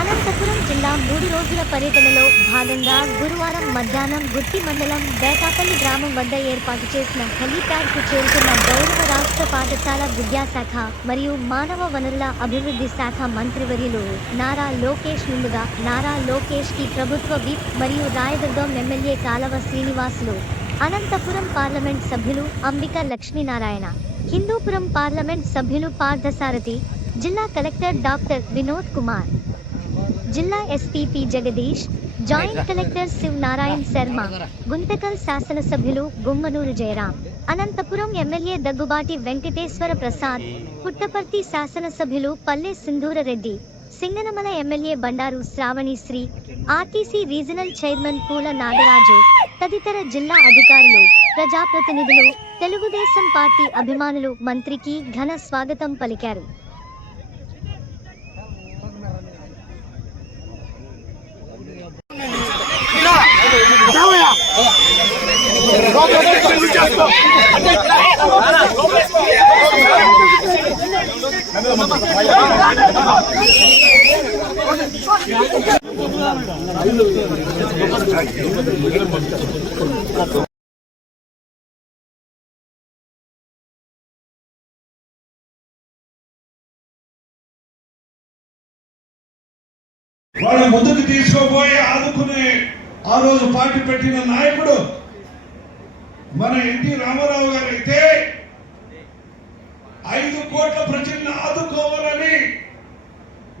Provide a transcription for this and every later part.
అనంతపురం జిల్లా మూడు రోజుల పర్యటనలో భాగంగా గురువారం మధ్యాహ్నం గుత్తి మండలం బేటాపల్లి గ్రామం వద్ద ఏర్పాటు చేసిన హెలీప్యాడ్కు చేరుకున్న గౌరవ రాష్ట్ర పాఠశాల విద్యాశాఖ మరియు మానవ వనరుల అభివృద్ధి శాఖ మంత్రివర్యులు నారా లోకేష్ ముందుగా నారా లోకేష్కి ప్రభుత్వ విప్ మరియు రాయదుర్గం ఎమ్మెల్యే కాలవ శ్రీనివాసులు అనంతపురం పార్లమెంట్ సభ్యులు అంబిక లక్ష్మీనారాయణ హిందూపురం పార్లమెంట్ సభ్యులు పార్థసారథి జిల్లా కలెక్టర్ డాక్టర్ వినోద్ కుమార్ జిల్లా SP P Jagadish joint collector Shiv Narayan Sharma Guntakal శాసనసభ్యులు గుమ్మనూరు జయరాం అనంతపురం ఎమ్మెల్యే దగ్గుబాటి వెంకటేశ్వర ప్రసాద్ పుట్టపర్తి శాసనసభ్యులు Palle Sindhura Reddy Singanamala MLA Bandaru Shravanishri RTC regional chairman Poola Nagaraju తదితర జిల్లా అధికారులు ప్రజాప్రతినిధులు తెలుగుదేశం పార్టీ అభిమానులు మంత్రికి ఘన స్వాగతం పలికారు. వాళ్ళు ముందుకు తీసుకోబోయి ఆదుకునే ఆ రోజు పార్టీ పెట్టిన నాయకుడు మన ఎన్టీ రామారావు గారు అయితే ఐదు కోట్ల ప్రజలను ఆదుకోవాలని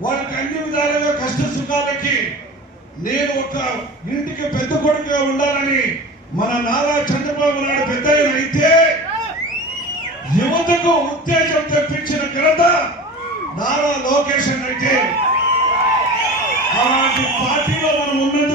వాళ్ళకి అన్ని విధాలుగా కష్ట సుఖాలకి నేను ఒక ఇంటికి పెద్ద కొడుకుగా ఉండాలని మన నారా చంద్రబాబు నాయుడు పెద్ద అయితే యువతకు ఉత్తేజం తెప్పించిన ఘనత నారా లోకేషన్ అయితే అయితే. అలాంటి ఉన్నది